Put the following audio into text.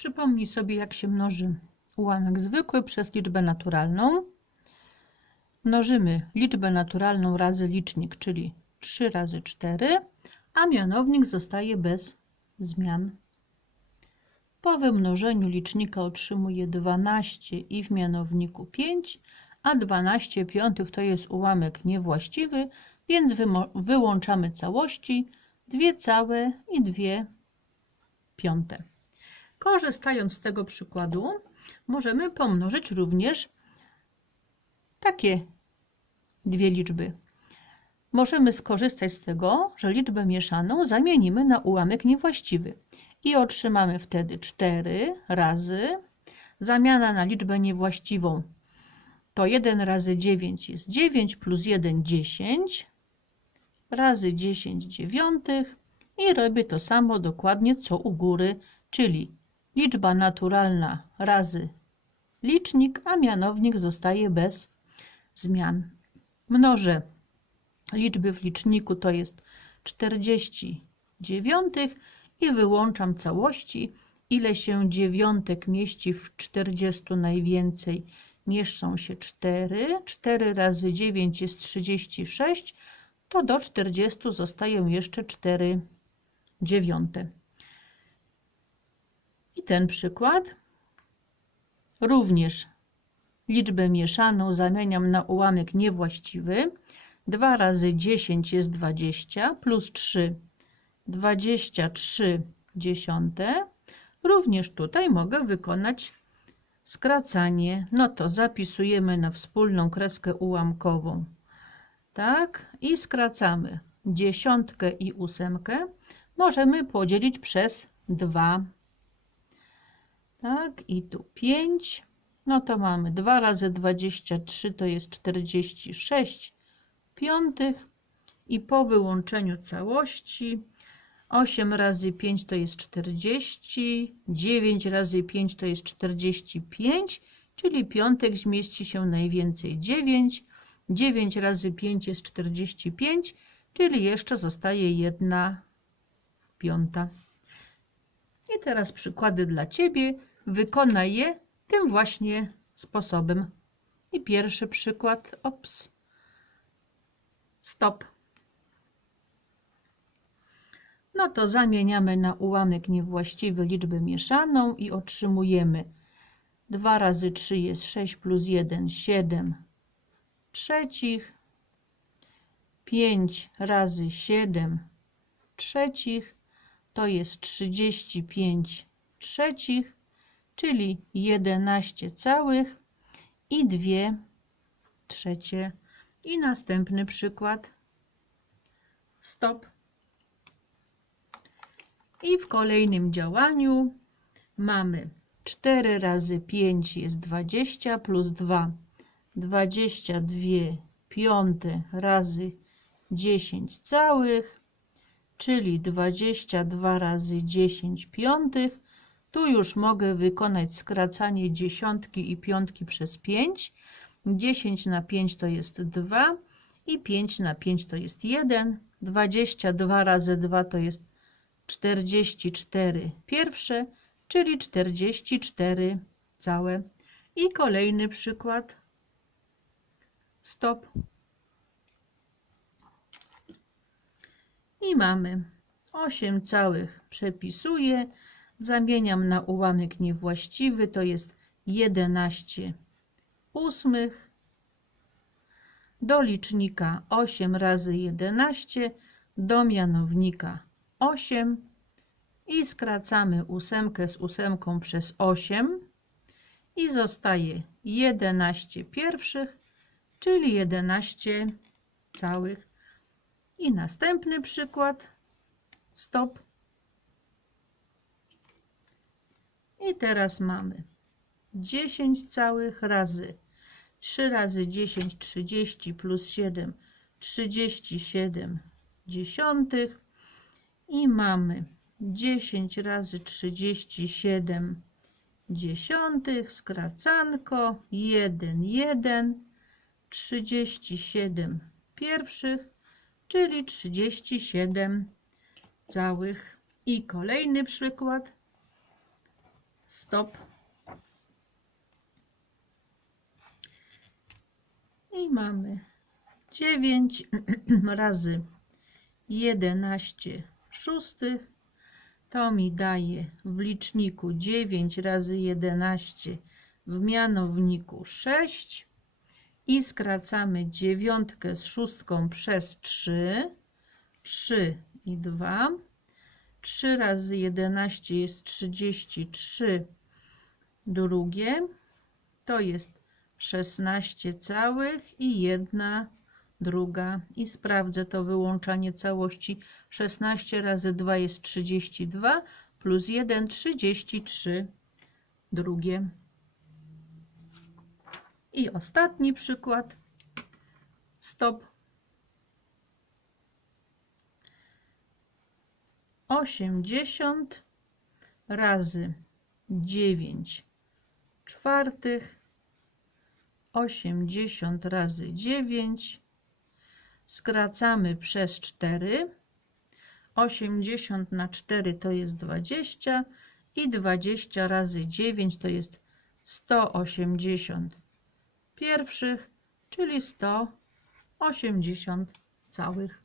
Przypomnij sobie, jak się mnoży ułamek zwykły przez liczbę naturalną. Mnożymy liczbę naturalną razy licznik, czyli 3 razy 4, a mianownik zostaje bez zmian. Po wymnożeniu licznika otrzymuję 12 i w mianowniku 5, a 12 piątych to jest ułamek niewłaściwy, więc wyłączamy całości, dwie całe i dwie piąte. Korzystając z tego przykładu, możemy pomnożyć również takie dwie liczby. Możemy skorzystać z tego, że liczbę mieszaną zamienimy na ułamek niewłaściwy i otrzymamy wtedy 4 razy zamiana na liczbę niewłaściwą to 1 razy 9 jest 9 plus 1 10 razy 10 dziewiątych i robię to samo dokładnie co u góry, czyli liczba naturalna razy licznik, a mianownik zostaje bez zmian. Mnożę liczby w liczniku to jest 40 dziewiątych i wyłączam całości. Ile się dziewiątek mieści w 40 najwięcej? Mieszczą się 4. 4 razy 9 jest 36. To do 40 zostają jeszcze 4 dziewiąte. Ten przykład. Również liczbę mieszaną zamieniam na ułamek niewłaściwy. 2 razy 10 jest 20 plus 3 23 dziesiąte. Również tutaj mogę wykonać skracanie. No to zapisujemy na wspólną kreskę ułamkową. Tak, i skracamy dziesiątkę i ósemkę. Możemy podzielić przez 2. Tak, i tu 5. No to mamy 2 razy 23 to jest 46 piątych. I po wyłączeniu całości 8 razy 5 to jest 40, 9 razy 5 to jest 45, czyli piątek zmieści się najwięcej 9. 9 razy 5 jest 45, czyli jeszcze zostaje 1 piąta. I teraz przykłady dla Ciebie. Wykonaj je tym właśnie sposobem. I pierwszy przykład. Ops. Stop. No to zamieniamy na ułamek niewłaściwy liczbę mieszaną i otrzymujemy 2 razy 3 jest 6 plus 1 7 trzecich 5 razy 7 trzecich to jest 35 trzecich, czyli 11 całych i 2 trzecie. I następny przykład. Stop. I w kolejnym działaniu mamy 4 razy 5 jest 20 plus 2 22 piąte razy 10 całych, czyli 22 razy 10 piątych. Tu już mogę wykonać skracanie dziesiątki i piątki przez 5. 10 na 5 to jest 2 i 5 na 5 to jest 1. 22 razy 2 to jest 44 pierwsze, czyli 44 całe. I kolejny przykład. Stop. I mamy 8 całych przepisuję, zamieniam na ułamek niewłaściwy, to jest 11 ósmych. Do licznika 8 razy 11, do mianownika 8 i skracamy ósemkę z ósemką przez 8 i zostaje 11 pierwszych, czyli 11 całych. I następny przykład. Stop. I teraz mamy 10 całych razy 3 razy 10, 30 plus 7, 37 dziesiątych i mamy 10 razy 37 dziesiątych, skracanko, 1, 1, 37 pierwszych, czyli 37 całych. I kolejny przykład. Stop. I mamy 9 razy 11 szóstych. To mi daje w liczniku 9 razy 11 w mianowniku 6 i skracamy dziewiątkę z szóstką przez 3. 3 i 2. 3 razy 11 jest 33 drugie. To jest 16 całych i 1 druga. I sprawdzę to wyłączanie całości. 16 razy 2 jest 32 plus 1 33 drugie. I ostatni przykład. Stop. 80 razy 9 czwartych. 80 razy 9. Skracamy przez 4. 80 na 4 to jest 20 i 20 razy 9 to jest 180 pierwszych, czyli 180 całych.